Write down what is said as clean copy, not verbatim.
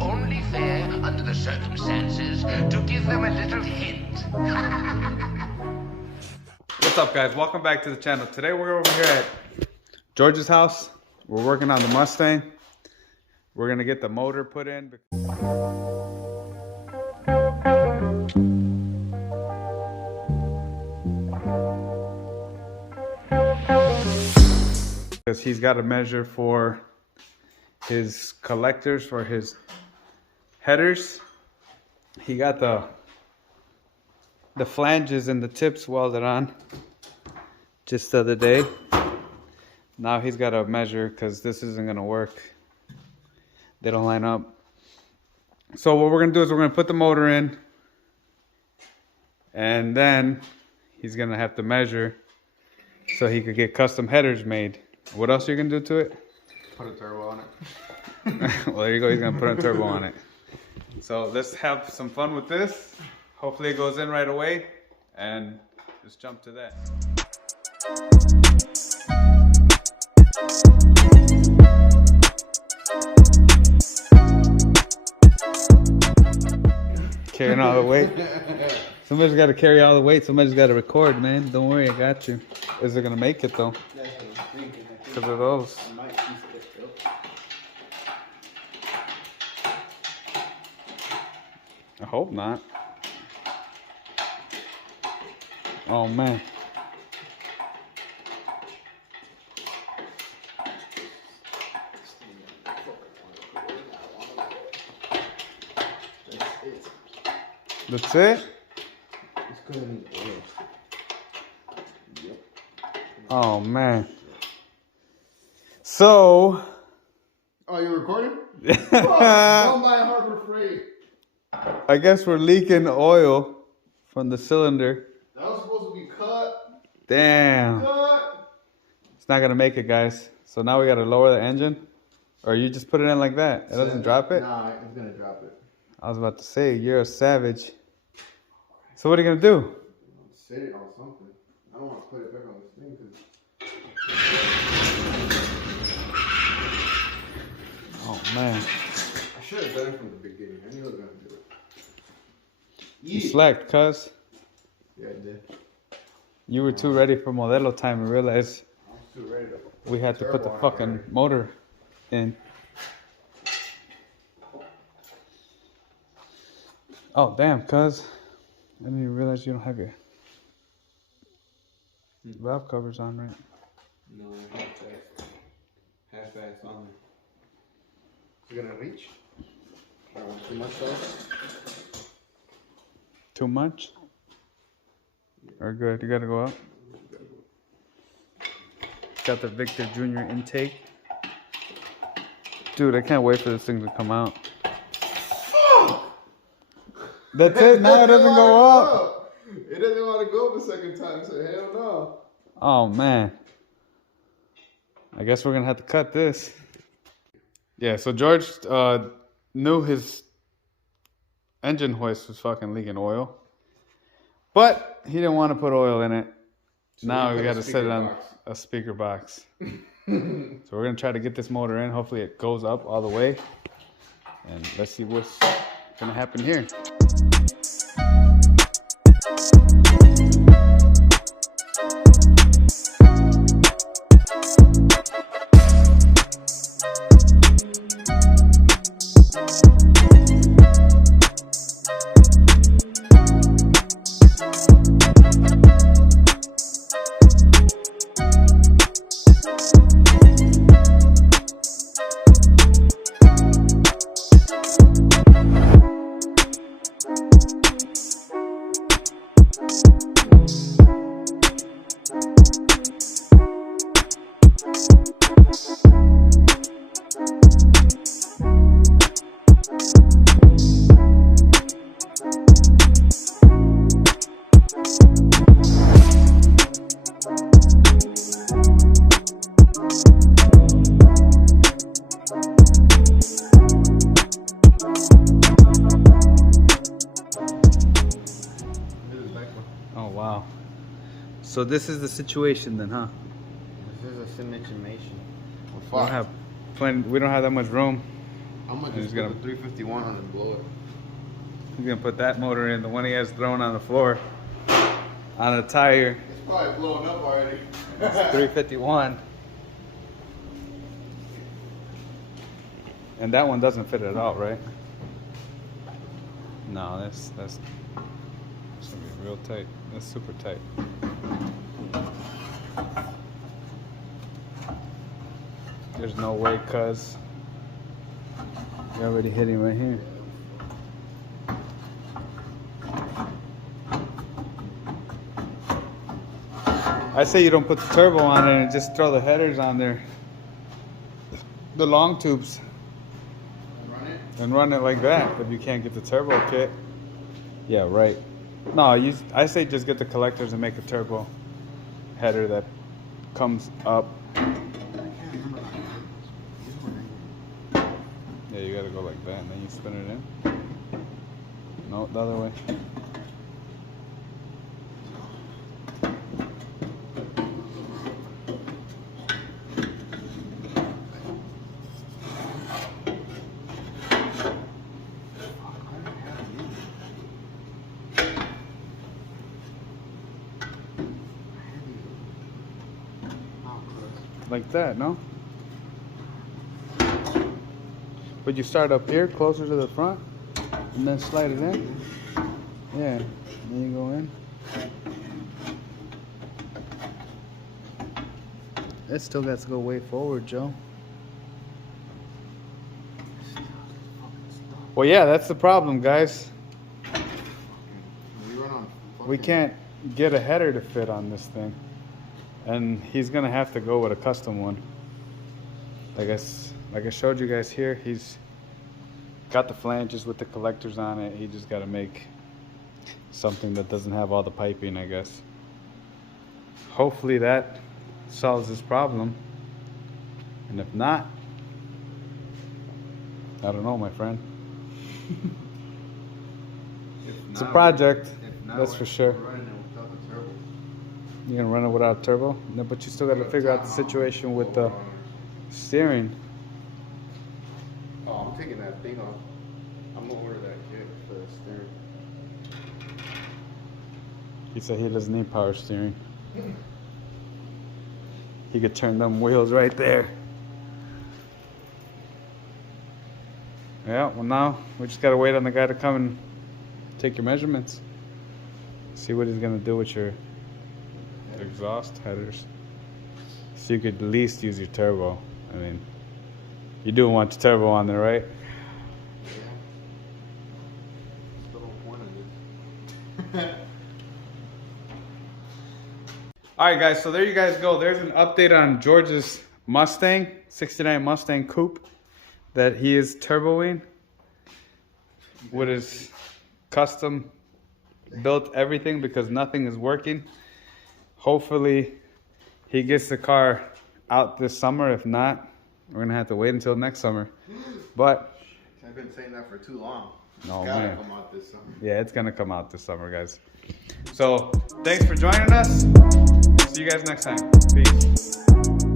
only fair under the circumstances to give them a little hint. What's up, guys? Welcome back to the channel. Today we're over here at George's house. We're working on the Mustang. We're gonna get the motor put in. Because he's got to measure for his collectors, for his headers. He got the flanges and the tips welded on just the other day. Now he's got to measure because this isn't going to work. They don't line up. So what we're going to do is we're going to put the motor in, and then he's going to have to measure so he could get custom headers made. What else are you going to do to it? Put a turbo on it. Well, there you go. He's going to put a turbo on it. So let's have some fun with this. Hopefully it goes in right away, and just jump to that. Carrying all the weight. Somebody's got to carry all the weight. Somebody's got to record, man. Don't worry, I got you. Is it going to make it, though? Because of those. I hope not. Oh, man. That's it? It's gonna need oil. Yep. Oh, man. So. Oh, you're recording? Don't buy Harbor Freight. I guess we're leaking oil from the cylinder. That was supposed to be cut. Damn. Cut. It's not going to make it, guys. So now we got to lower the engine? Or you just put it in like that? It doesn't drop it? Nah, it's gonna drop it. I was about to say, you're a savage. So what are you going to do? Set it on something. I don't want to put it back on this thing because. Oh, man. I should have done it from the beginning. I knew I was gonna do it. You slacked, cuz. Yeah, I did. You were too ready for Modelo time and realized I was too ready to. we had to put the fucking motor in. Oh, damn, cuz. I didn't even realize you don't have your valve covers on, right? No, half-ass on there. You gonna reach? I want too much sauce. Too much? Or good? You gotta go up. Got the Victor Jr. intake. Dude, I can't wait for this thing to come out. That's it. Now it doesn't go up. It doesn't want to go up a second time, so hell no. Oh, man. I guess we're going to have to cut this. Yeah, so George knew his engine hoist was fucking leaking oil. But he didn't want to put oil in it. So now we got to set it on a speaker box. So we're going to try to get this motor in. Hopefully it goes up all the way. And let's see what's going to happen here. So this is the situation then, huh? This is a simulation. We don't have that much room. I'm gonna He's just gonna- put the 351 on and blow it. He's gonna put that motor in, the one he has thrown on the floor, on a tire. It's probably blowing up already. It's 351. And that one doesn't fit at all, right? No, that's gonna be real tight. That's super tight. There's no way, cuz you're already hitting right here. I say you don't put the turbo on it and just throw the headers on there. The long tubes. And run it like that if you can't get the turbo kit. Yeah, right. No, I say just get the collectors and make a turbo header that comes up. Yeah, you gotta go like that and then you spin it in. No, the other way. Like that, no? But you start up here, closer to the front, and then slide it in. Yeah, then you go in. It still got to go way forward, Joe. Well, yeah, that's the problem, guys. We can't get a header to fit on this thing. And he's gonna have to go with a custom one. Like I showed you guys here, he's got the flanges with the collectors on it. He just gotta make something that doesn't have all the piping, I guess. Hopefully that solves this problem. And if not, I don't know, my friend. It's a project, that's for sure. You're gonna run it without turbo? No, but you still gotta figure out the situation with the steering. Oh, I'm taking that thing off. I'm gonna order that kit for the steering. He said he doesn't need power steering. He could turn them wheels right there. Yeah, well now we just gotta wait on the guy to come and take your measurements. See what he's gonna do with your exhaust headers. So you could at least use your turbo. I mean, you do want the turbo on there, right? Yeah. Still don't point at it. Alright guys, so there you guys go. There's an update on George's Mustang, 69 Mustang coupe that he is turboing with his custom built everything because nothing is working. Hopefully he gets the car out this summer. If not, we're gonna have to wait until next summer. But I've been saying that for too long. no, It's gotta man. come out this summer. Yeah, it's gonna come out this summer, guys. So thanks for joining us. See you guys next time. Peace.